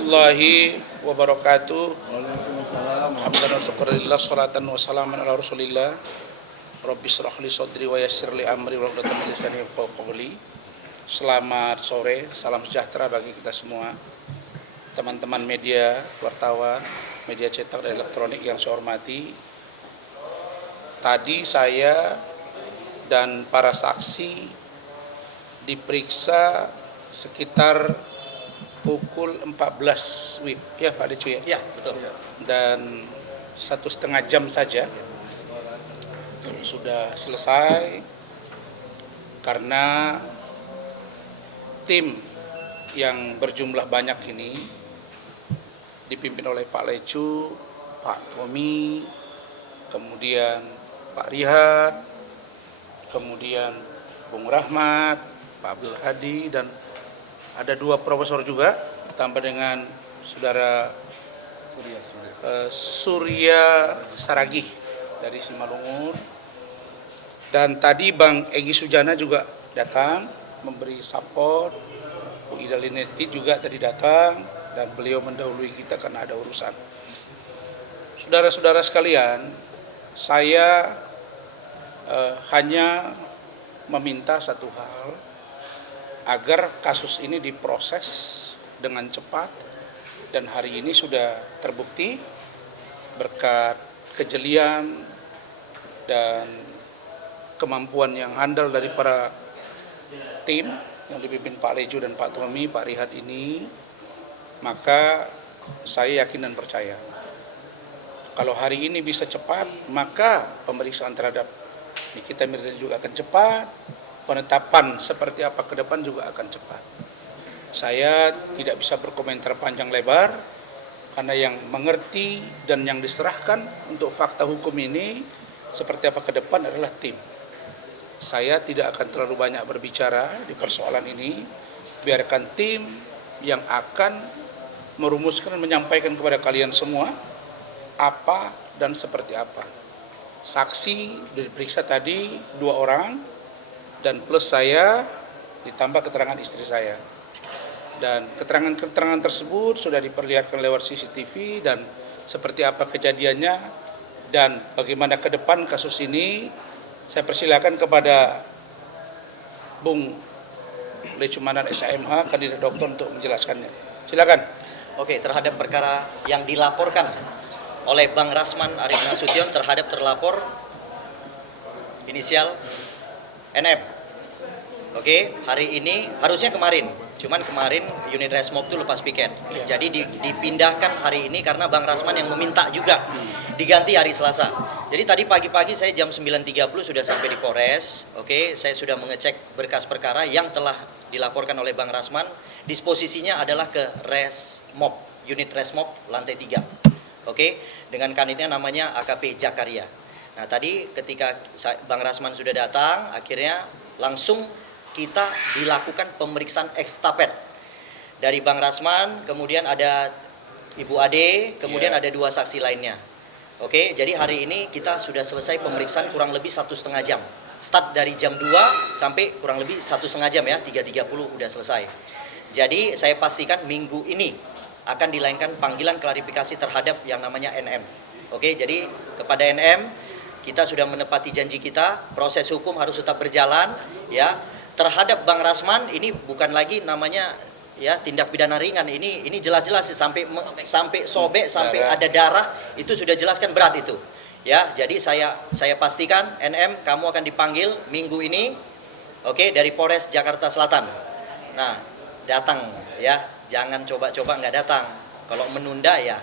warahmatullahi wabarakatuh. Waalaikumsalam. Alhamdulillah, syukurillah, salatan wa salaman ala rasulillah. Rabbi shrah li sadri wa yassir li amri wa hlul 'uqdatam min lisani yafqahu qawli. Selamat sore, salam sejahtera bagi kita semua. Teman-teman media, wartawan, media cetak dan elektronik yang saya hormati. Tadi saya dan para saksi diperiksa sekitar pukul 14 WIB, ya Pak Decu ya? Ya, betul. Dan 1,5 jam saja sudah selesai karena tim yang berjumlah banyak ini dipimpin oleh Pak Lecu, Pak Tommy, kemudian Pak Rihat, kemudian Bung Rahmat, Pak Abdul Hadi, dan ada 2 profesor juga, ditambah dengan saudara Surya Saragih dari Simalungun. Dan tadi Bang Egy Sujana juga datang memberi support. Bu Ida Linetti juga tadi datang dan beliau mendahului kita karena ada urusan. Saudara-saudara sekalian, saya hanya meminta satu hal, agar kasus ini diproses dengan cepat, dan hari ini sudah terbukti berkat kejelian dan kemampuan yang handal dari para tim yang dipimpin Pak Leju dan Pak Tommy, Pak Rihat ini, maka saya yakin dan percaya kalau hari ini bisa cepat, maka pemeriksaan terhadap Nikita Mirzani juga akan cepat. Penetapan seperti apa ke depan juga akan cepat. Saya tidak bisa berkomentar panjang lebar karena yang mengerti dan yang diserahkan untuk fakta hukum ini seperti apa ke depan adalah tim. Saya tidak akan terlalu banyak berbicara di persoalan ini. Biarkan tim yang akan merumuskan dan menyampaikan kepada kalian semua apa dan seperti apa. Saksi diperiksa tadi 2 orang, dan plus saya ditambah keterangan istri saya. Dan keterangan-keterangan tersebut sudah diperlihatkan lewat CCTV dan seperti apa kejadiannya dan bagaimana ke depan kasus ini. Saya persilakan kepada Bung Lecumanan SHMH, kandidat doktor, untuk menjelaskannya. Silakan. Oke, terhadap perkara yang dilaporkan oleh Bang Rasman Arif Nasution terhadap terlapor inisial NM. Oke, hari ini harusnya kemarin, cuman kemarin unit Resmob itu lepas piket. Jadi dipindahkan hari ini karena Bang Rasman yang meminta juga diganti hari Selasa. Jadi tadi pagi-pagi saya jam 9.30 sudah sampai di Polres. Oke, saya sudah mengecek berkas perkara yang telah dilaporkan oleh Bang Rasman. Disposisinya adalah ke Resmob, unit Resmob lantai 3. Oke, dengan kanitnya namanya AKP Jakaria. Nah, tadi ketika Bang Rasman sudah datang, akhirnya langsung kita dilakukan pemeriksaan ekstafet dari Bang Rasman, kemudian ada Ibu Ade, kemudian ada 2 saksi lainnya. Oke, jadi hari ini kita sudah selesai pemeriksaan kurang lebih 1,5 jam. Start dari jam 2 sampai kurang lebih 1,5 jam ya, 3.30 udah selesai. Jadi saya pastikan minggu ini akan dilakukan panggilan klarifikasi terhadap yang namanya NM. Oke, jadi kepada NM kita sudah menepati janji kita, proses hukum harus tetap berjalan ya. Terhadap Bang Rasman ini bukan lagi namanya ya tindak pidana ringan, ini jelas-jelas sampai sobek, sampai ada darah, itu sudah jelaskan berat itu. Ya, jadi saya pastikan NM kamu akan dipanggil minggu ini. Oke, dari Polres Jakarta Selatan. Nah, datang ya. Jangan coba-coba nggak datang. Kalau menunda ya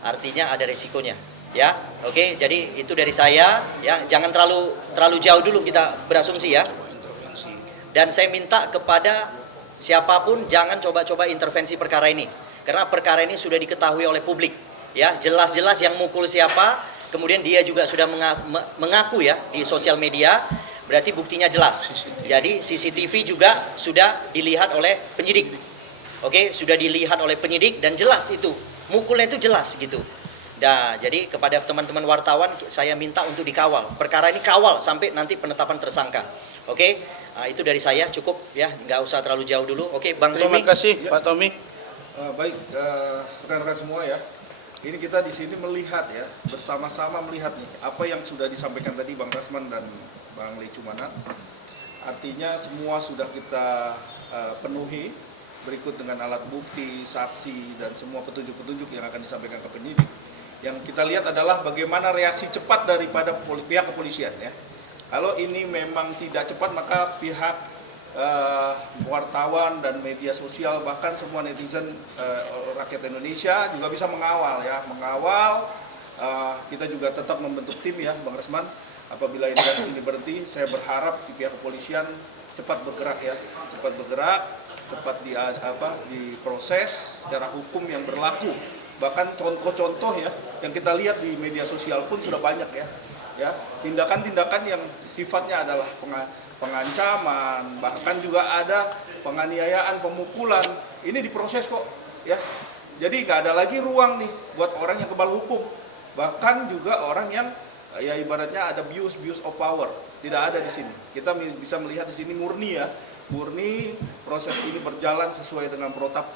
artinya ada risikonya. Ya, oke. Jadi itu dari saya. Ya, jangan terlalu jauh dulu kita berasumsi ya. Dan saya minta kepada siapapun jangan coba-coba intervensi perkara ini, karena perkara ini sudah diketahui oleh publik. Ya, jelas-jelas yang mukul siapa. Kemudian dia juga sudah mengaku ya di sosial media. Berarti buktinya jelas. Jadi CCTV juga sudah dilihat oleh penyidik. Oke, sudah dilihat oleh penyidik dan jelas itu. Mukulnya itu jelas gitu. Nah, jadi kepada teman-teman wartawan saya minta untuk dikawal. Perkara ini kawal sampai nanti penetapan tersangka. Oke, itu dari saya cukup ya, nggak usah terlalu jauh dulu. Oke, Bang Terima Tommy. kasih Pak Tommy. Baik, rekan-rekan semua ya. Ini kita di sini melihat ya, bersama-sama melihat nih apa yang sudah disampaikan tadi Bang Rasman dan Bang Lecumanan. Artinya semua sudah kita penuhi berikut dengan alat bukti, saksi dan semua petunjuk-petunjuk yang akan disampaikan ke penyidik. Yang kita lihat adalah bagaimana reaksi cepat daripada pihak kepolisian ya. Kalau ini memang tidak cepat maka pihak wartawan dan media sosial bahkan semua netizen rakyat Indonesia juga bisa mengawal ya, kita juga tetap membentuk tim ya Bang Rasman. Apabila ini berhenti, saya berharap di pihak kepolisian cepat bergerak ya, cepat diproses secara hukum yang berlaku. Bahkan contoh-contoh ya yang kita lihat di media sosial pun sudah banyak ya tindakan-tindakan yang sifatnya adalah pengancaman, bahkan juga ada penganiayaan, pemukulan. Ini diproses kok ya. Jadi nggak ada lagi ruang nih buat orang yang kebal hukum. Bahkan juga orang yang ya ibaratnya ada abuse of power. Tidak ada di sini. Kita bisa melihat di sini murni proses ini berjalan sesuai dengan protap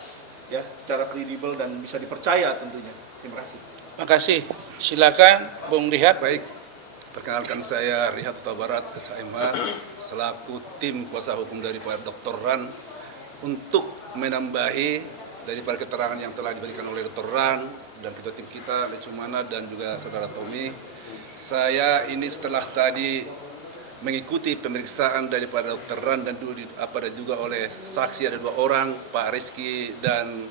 ya, secara kredibel dan bisa dipercaya tentunya. Terima kasih. Terima kasih. Silakan Bung Lihat. Baik, perkenalkan saya Rihat Huta Barat, SHMH, selaku tim kuasa hukum daripada Dr. Ran untuk menambahi daripada keterangan yang telah diberikan oleh Dr. Ran dan ketua tim kita, Lecumana dan juga saudara Tommy. Saya ini setelah tadi mengikuti pemeriksaan daripada Dr. Ran dan juga oleh saksi ada 2 orang, Pak Rizky dan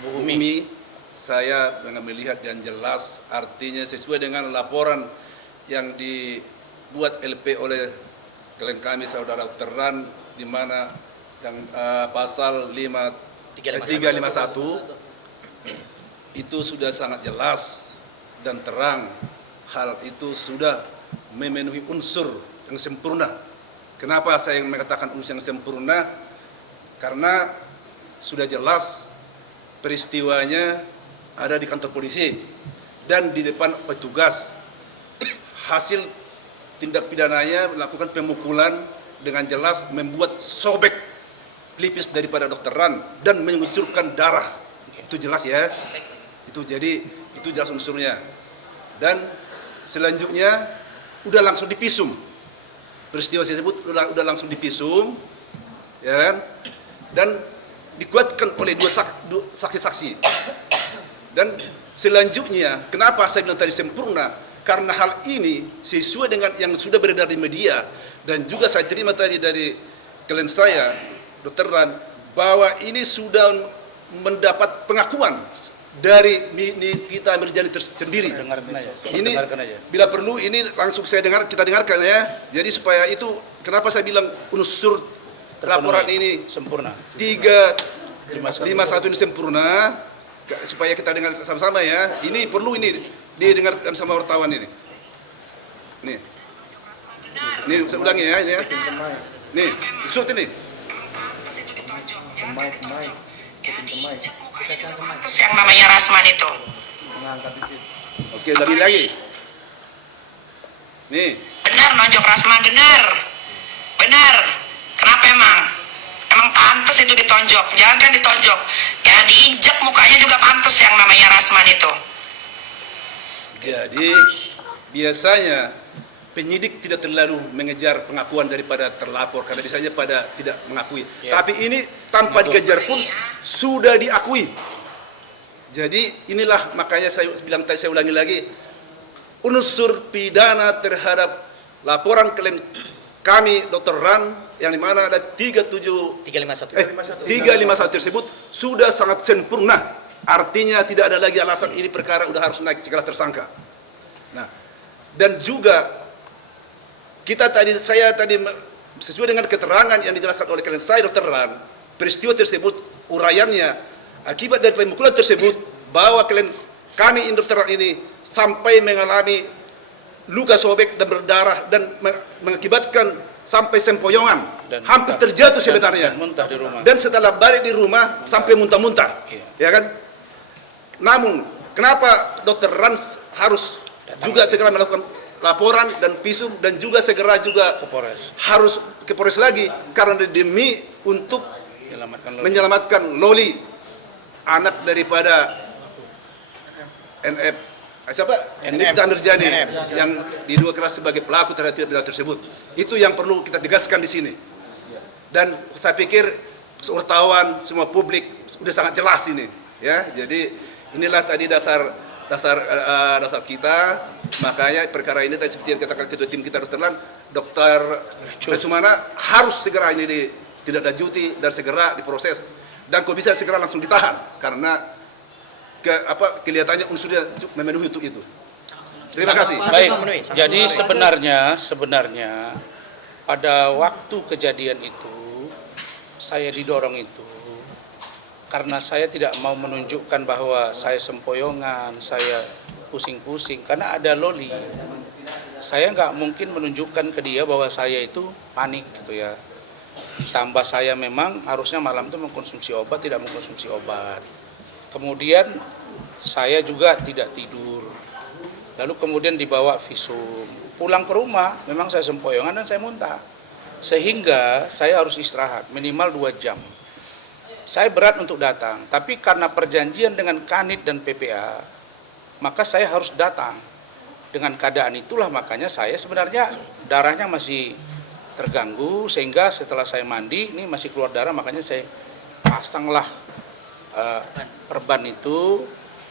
Bu Umi. Saya dengan melihat yang jelas artinya sesuai dengan laporan yang dibuat LP oleh klien kami saudara Dr. Ran, di mana yang pasal 351 itu sudah sangat jelas dan terang. Hal itu sudah memenuhi unsur yang sempurna. Kenapa saya mengatakan unsur yang sempurna? Karena sudah jelas peristiwanya ada di kantor polisi dan di depan petugas. Hasil tindak pidananya melakukan pemukulan dengan jelas membuat sobek pelipis daripada Dr. Ran dan mengucurkan darah. Itu jelas ya. Itu jelas unsurnya. Dan selanjutnya udah langsung dipisum. Peristiwa tersebut udah langsung dipisum, ya kan? Dan dikuatkan oleh 2 saksi-saksi. Dan selanjutnya, kenapa saya bilang tadi sempurna? Karena hal ini sesuai dengan yang sudah beredar di media dan juga saya terima tadi dari klien saya, Dr. Ran, bahwa ini sudah mendapat pengakuan dari kita berjalan tersendiri. Ini bila perlu ini langsung kita dengarkan ya. Jadi supaya itu kenapa saya bilang unsur laporan ini sempurna. 351 ini sempurna supaya kita dengar sama-sama ya. Ini perlu didengarkan sama wartawan ini. Nih. Nih saya ulangi ya ini ya. Nih, surat ini. Yang namanya Rasman itu. Oke, lagi. Nih. Benar nonjok Rasman, benar. Kenapa emang? Emang pantas itu ditonjok, jangan kan ditonjok. Ya diinjak mukanya juga pantas yang namanya Rasman itu. Jadi biasanya penyidik tidak terlalu mengejar pengakuan daripada terlapor karena biasanya pada tidak mengakui. Ya. Tapi ini tanpa dikejar pun sudah diakui. Jadi inilah makanya saya bilang tadi, saya ulangi lagi, unsur pidana terhadap laporan klien kami Dr. Ran yang dimana ada 351 tersebut sudah sangat sempurna. Artinya tidak ada lagi alasan ini perkara udah harus naik segala tersangka. Nah, dan juga saya tadi sesuai dengan keterangan yang dijelaskan oleh klien saya Dr. Ran, peristiwa tersebut uraiannya akibat dari pemukulan tersebut bahwa klien kami Dr. Ran ini sampai mengalami luka sobek dan berdarah dan mengakibatkan sampai sempoyongan, dan hampir terjatuh sebenarnya. Dan muntah di rumah. Dan setelah balik di rumah sampai muntah-muntah. Ya kan? Namun, kenapa Dr. Rans harus juga segera melakukan laporan dan visum dan juga segera juga harus ke Polres lagi karena demi untuk menyelamatkan Loli anak daripada NF siapa? Nikita Nurjani yang diduga keras sebagai pelaku terhadap tindak pidana tersebut. Itu yang perlu kita tegaskan di sini. Dan saya pikir wartawan, semua publik sudah sangat jelas ini, ya. Jadi inilah tadi dasar kita. Makanya perkara ini tadi seperti yang katakan ketua tim kita Dr. Lesumana harus segera ini ditindaklanjuti dan segera diproses. Dan kalau bisa segera langsung ditahan karena kelihatannya unsurnya memenuhi untuk itu. Terima kasih. Baik, jadi sebenarnya pada waktu kejadian itu saya didorong itu karena saya tidak mau menunjukkan bahwa saya sempoyongan, saya pusing-pusing karena ada loli. Saya nggak mungkin menunjukkan ke dia bahwa saya itu panik gitu ya. Tambah saya memang harusnya malam itu mengkonsumsi obat, tidak mengkonsumsi obat. Kemudian saya juga tidak tidur. Lalu kemudian dibawa visum. Pulang ke rumah, memang saya sempoyongan dan saya muntah. Sehingga saya harus istirahat minimal 2 jam. Saya berat untuk datang, tapi karena perjanjian dengan Kanit dan PPA, maka saya harus datang. Dengan keadaan itulah makanya saya sebenarnya darahnya masih terganggu, sehingga setelah saya mandi, ini masih keluar darah, makanya saya pasanglah perban itu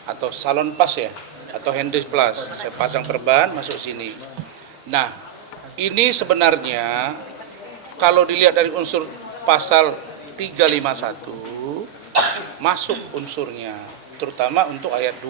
atau salon pas ya atau handis plus, saya pasang perban masuk sini. Nah ini sebenarnya kalau dilihat dari unsur pasal 351 masuk unsurnya, terutama untuk ayat 2.